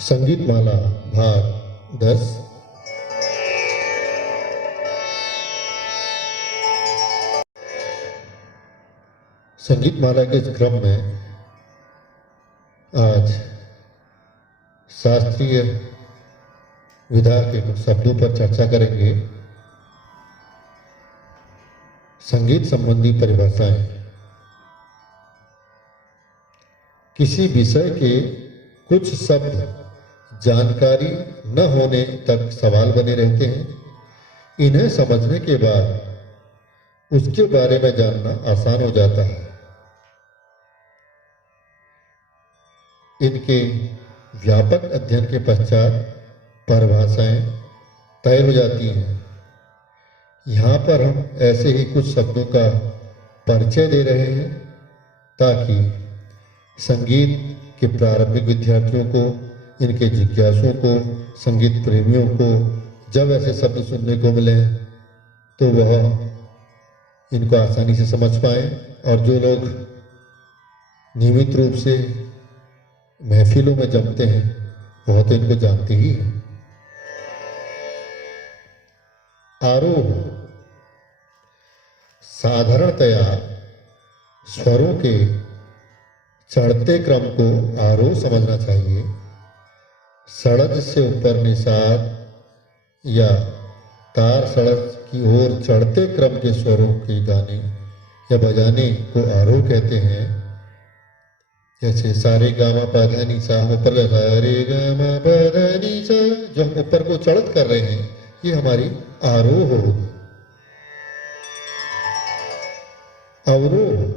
संगीत माला भाग 10। संगीत माला के इस क्रम में आज शास्त्रीय विधा के कुछ शब्दों पर चर्चा करेंगे। संगीत संबंधी परिभाषाएं। किसी विषय के कुछ शब्द जानकारी न होने तक सवाल बने रहते हैं। इन्हें समझने के बाद उसके बारे में जानना आसान हो जाता है। इनके व्यापक अध्ययन के पश्चात परिभाषाएं तय हो जाती हैं। यहाँ पर हम ऐसे ही कुछ शब्दों का परिचय दे रहे हैं ताकि संगीत के प्रारंभिक विद्यार्थियों को, इनके जिज्ञासुओं को, संगीत प्रेमियों को जब ऐसे शब्द सुनने को मिले तो वह इनको आसानी से समझ पाए। और जो लोग नियमित रूप से महफिलों में जमते हैं वह तो इनको जानते ही हैं। आरोह साधारणतया स्वरों के चढ़ते क्रम को आरोह समझना चाहिए। सड़ज से ऊपर निषाद या तार सड़ज की ओर चढ़ते क्रम के स्वरों के गाने या बजाने को आरोह कहते हैं। जैसे सारे गामा पधा नी सा, ऊपर सारे गामा पधा नी सा, जो हम ऊपर को चढ़त कर रहे हैं ये हमारी आरोह होगी। अवरोह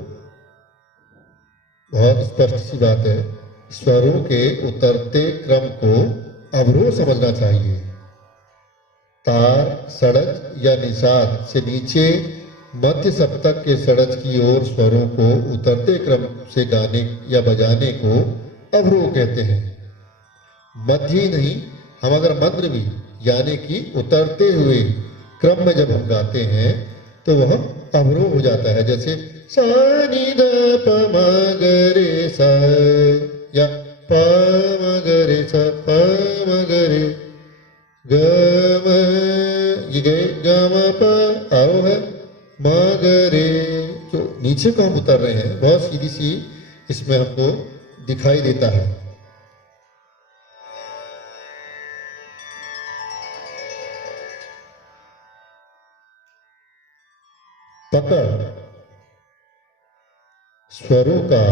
बहुत स्पष्ट सी बात है। स्वरों के उतरते क्रम को अवरोह समझना चाहिए। तार सड़ज या निषाद से नीचे मध्य सप्तक के सड़ज की ओर स्वरों को उतरते क्रम से गाने या बजाने को अवरोह कहते हैं। मध्य ही नहीं, हम अगर मंद्र भी यानी कि उतरते हुए क्रम में जब हम गाते हैं तो वह अवरोह हो जाता है। जैसे सा नी ध प म ग रे सा या प म ग रे सा प म ग रे ग म, ये गए ग म प आरोह है, म ग रे जो नीचे को हम उतर रहे हैं बहुत सीधी सी इसमें हमको दिखाई देता है। पकड़ स्वरों का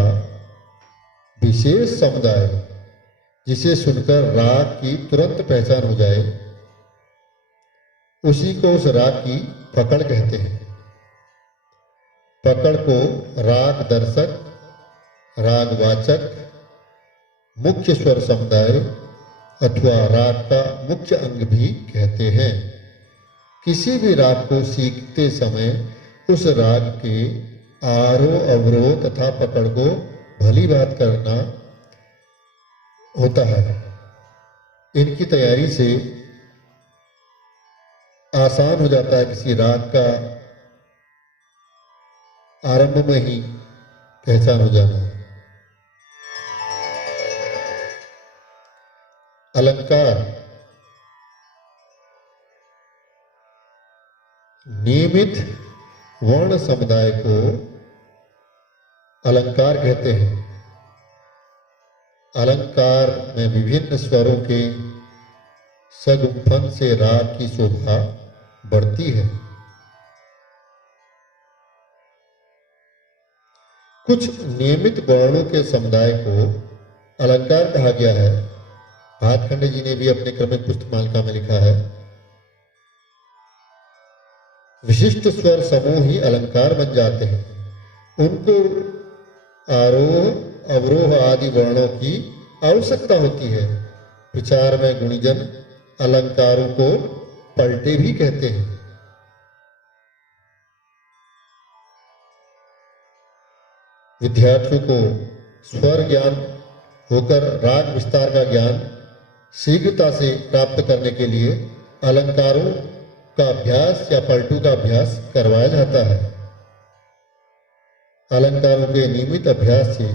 विशेष समुदाय जिसे सुनकर राग की तुरंत पहचान हो जाए, उसी को उस राग की पकड़ कहते हैं। पकड़ को राग दर्शक, रागवाचक, मुख्य स्वर समुदाय अथवा राग का मुख्य अंग भी कहते हैं। किसी भी राग को सीखते समय उस राग के आरोह अवरोह तथा पकड़ को भली बात करना होता है। इनकी तैयारी से आसान हो जाता है किसी राग का आरंभ में ही पहचान हो जाना। अलंकार नियमित वर्ण समुदाय को अलंकार कहते हैं। अलंकार में विभिन्न स्वरों के सगुंफन से राग की शोभा बढ़ती है। कुछ नियमित वर्णों के समुदाय को अलंकार कहा गया है। भातखंडे जी ने भी अपने क्रमिक पुस्तकमालिका में लिखा है, विशिष्ट स्वर समूह ही अलंकार बन जाते हैं। उनको आरोह अवरोह आदि वर्णों की आवश्यकता होती है। विचार में गुणीजन अलंकारों को पलटे भी कहते हैं। विद्यार्थियों को स्वर ज्ञान होकर राग विस्तार का ज्ञान शीघ्रता से प्राप्त करने के लिए अलंकारों का अभ्यास या पलटू का अभ्यास करवाया जाता है। अलंकारों के नियमित अभ्यास से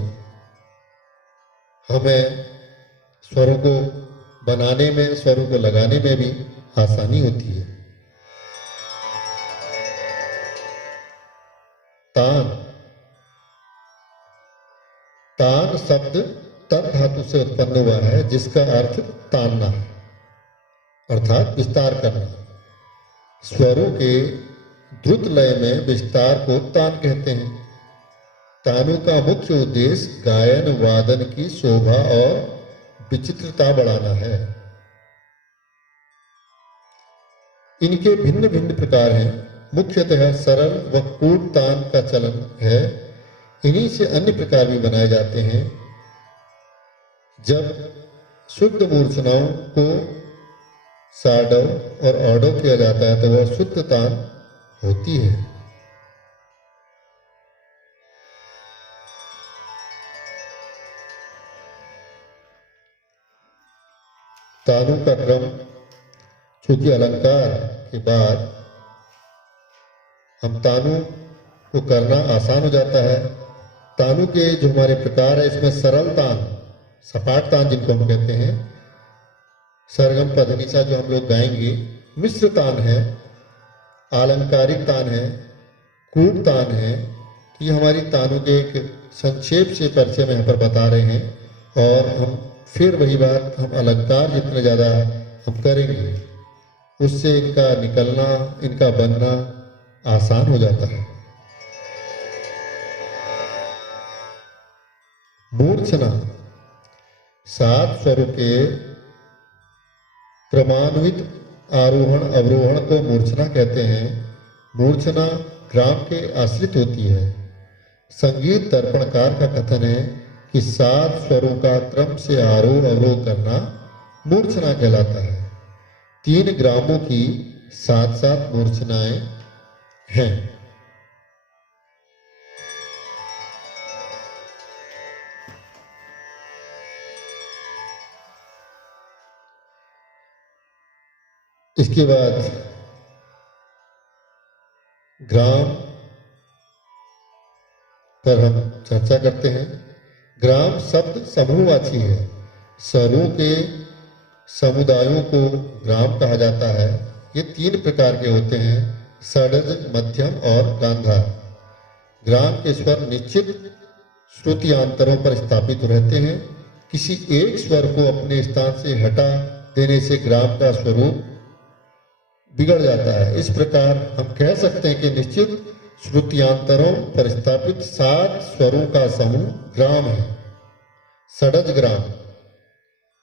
हमें स्वरों को बनाने में, स्वरों को लगाने में भी आसानी होती है। तान, तान शब्द तन धातु से उत्पन्न हुआ है, जिसका अर्थ तानना अर्थात विस्तार करना। स्वरों के द्रुत लय में विस्तार को तान कहते हैं। तानों का मुख्य उद्देश्य गायन वादन की शोभा और विचित्रता बढ़ाना है। इनके भिन्न भिन्न प्रकार हैं। मुख्यतः सरल व कूट तान का चलन है। इन्हीं से अन्य प्रकार भी बनाए जाते हैं। जब शुद्ध मूर्छनाओं को साडव और ऑडव किया जाता है तो वह शुद्ध तान होती है। तानों का क्रम, चूंकि अलंकार के बाद हम तानों को करना आसान हो जाता है। तानों के जो हमारे प्रकार है, इसमें सरल तान, सपाट तान जिनको हम कहते हैं, सरगम पधनिसा जो हम लोग गाएंगे, मिश्र तान है, आलंकारिक तान है, कूट तान है। ये हमारी तानों के एक संक्षेप से परिचय में यहाँ पर बता रहे हैं। और हम फिर वही बात, हम अलंकार जितने ज़्यादा हम करेंगे उससे इनका निकलना, इनका बनना आसान हो जाता है। मूर्छना, 7 स्वरों के क्रमान्वित आरोहण अवरोहण को मूर्छना कहते हैं। मूर्छना ग्राम के आश्रित होती है। संगीत दर्पणकार का कथन है कि 7 स्वरों का क्रम से आरोह अवरोह करना मूर्छना कहलाता है। 3 ग्रामों की 7-7 मूर्छनाएं हैं। इसके बाद ग्राम पर हम चर्चा करते हैं। ग्राम शब्द समूहवाची है। स्वरों के समुदायों को ग्राम कहा जाता है। ये 3 प्रकार के होते हैं, षड्ज, मध्यम और गांधार। ग्राम के स्वर निश्चित श्रुतियांतरों पर स्थापित रहते हैं। किसी एक स्वर को अपने स्थान से हटा देने से ग्राम का स्वरूप बिगड़ जाता है। इस प्रकार हम कह सकते हैं कि निश्चित श्रुतियांतरों पर स्थापित 7 स्वरों का समूह ग्राम है। षड्ज ग्राम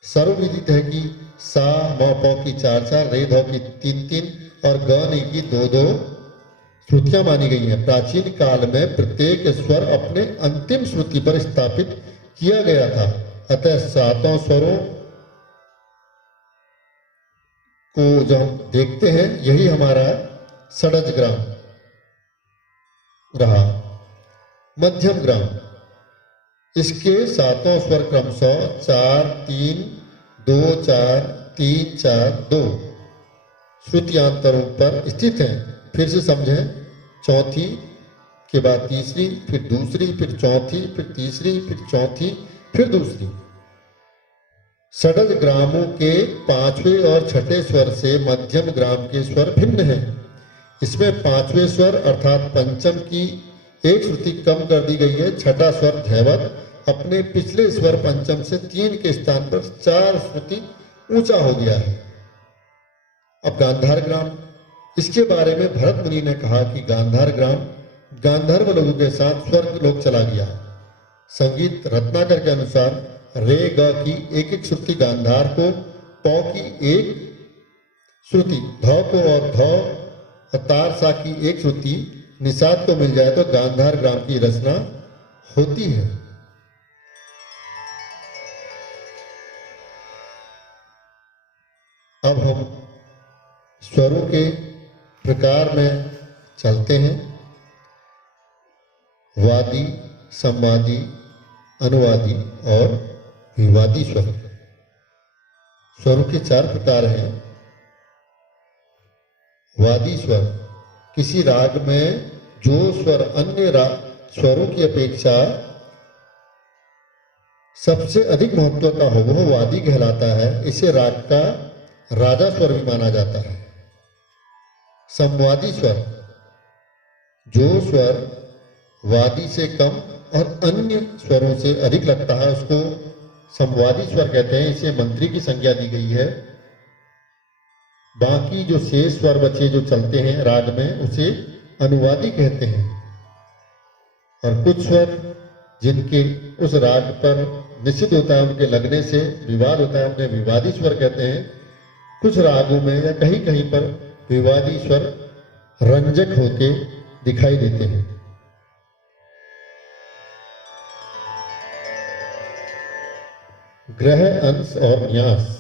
सर्वविदित है कि सा म प की 4-4, रे ध की 3-3 और ग नि की 2-2 श्रुतियां मानी गई हैं। प्राचीन काल में प्रत्येक स्वर अपने अंतिम श्रुति पर स्थापित किया गया था। अतः 7 स्वरों को जो हम देखते हैं, यही हमारा षड्ज ग्राम रहा। मध्यम ग्राम, इसके 7 स्वर क्रमशः 4-3-2-4-3-4-2 श्रुतियांतरों पर स्थित हैं। फिर से समझें, चौथी के बाद तीसरी, फिर दूसरी, फिर चौथी, फिर तीसरी, फिर चौथी, फिर दूसरी। षड्ज ग्रामों के 5वें और 6ठे स्वर से मध्यम ग्राम के स्वर भिन्न हैं। इसमें 5वें स्वर अर्थात पंचम की एक श्रुति कम कर दी गई है। 6ठा स्वर धैवत अपने पिछले स्वर पंचम से 3 के स्थान पर 4 श्रुति ऊंचा हो गया है। अब गांधार ग्राम, इसके बारे में भरत मुनि ने कहा कि गांधार ग्राम गांधर्व लोगों के साथ स्वर्ग लोक चला गया। संगीत रत्नाकर के अनुसार रे ग की एक श्रुति गांधार को, पौ की एक श्रुति ध को और ध तार सा की एक श्रुति निषाद को मिल जाए तो गांधार ग्राम की रचना होती है। अब हम स्वरों के प्रकार में चलते हैं। वादी, संवादी, अनुवादी और विवादी स्वर। स्वरों के 4 प्रकार हैं। वादी स्वर, किसी राग में जो स्वर अन्य स्वरों की अपेक्षा सबसे अधिक महत्व का हो वह वादी कहलाता है। इसे राग का राजा स्वर भी माना जाता है। समवादी स्वर, जो स्वर वादी से कम और अन्य स्वरों से अधिक लगता है उसको समवादी स्वर कहते हैं। इसे मंत्री की संज्ञा दी गई है। बाकी जो शेष स्वर बचे जो चलते हैं राग में उसे अनुवादी कहते हैं। और कुछ स्वर जिनके उस राग पर निश्चित होता है, उनके लगने से विवाद होता है, उन्हें विवादी स्वर कहते हैं। कुछ रागों में या कहीं कहीं पर विवादी स्वर रंजक होते दिखाई देते हैं। ग्रह, अंश और न्यास।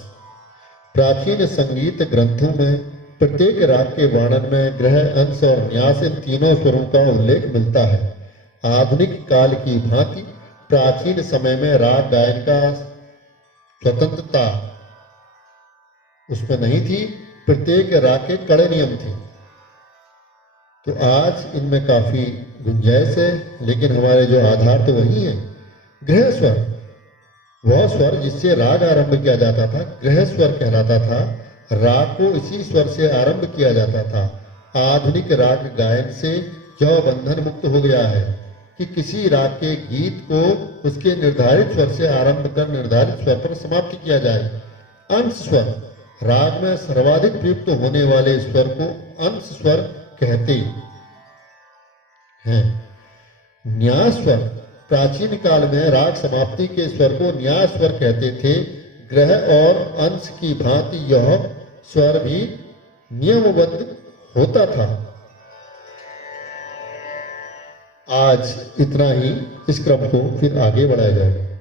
प्राचीन संगीत ग्रंथों में प्रत्येक राग के वर्णन में ग्रह, अंश और न्यास इन तीनों स्वरों का उल्लेख मिलता है। आधुनिक काल की भांति प्राचीन समय में राग गायन का स्वतंत्रता उसमें नहीं थी। प्रत्येक राग के कड़े नियम थे। तो आज इनमें काफी गुंजाइश है, लेकिन हमारे जो आधार तो वही है। ग्रह स्वर, वह स्वर जिससे राग आरंभ किया जाता था, ग्रह स्वर कहलाता था। राग को इसी स्वर से आरंभ किया जाता था। आधुनिक राग गायन से यह बंधन मुक्त हो गया है कि किसी राग के गीत को उसके निर्धारित स्वर से आरंभ कर निर्धारित स्वर पर समाप्त किया जाए। अंश स्वर, राग में सर्वाधिक प्रयुक्त होने वाले स्वर को अंश स्वर कहते हैं। न्यास स्वर, प्राचीन काल में राग समाप्ति के स्वर को न्यास स्वर कहते थे। ग्रह और अंश की भांति यह स्वर भी नियमबद्ध होता था। आज इतना ही, इस क्रम को फिर आगे बढ़ाया जाएगा।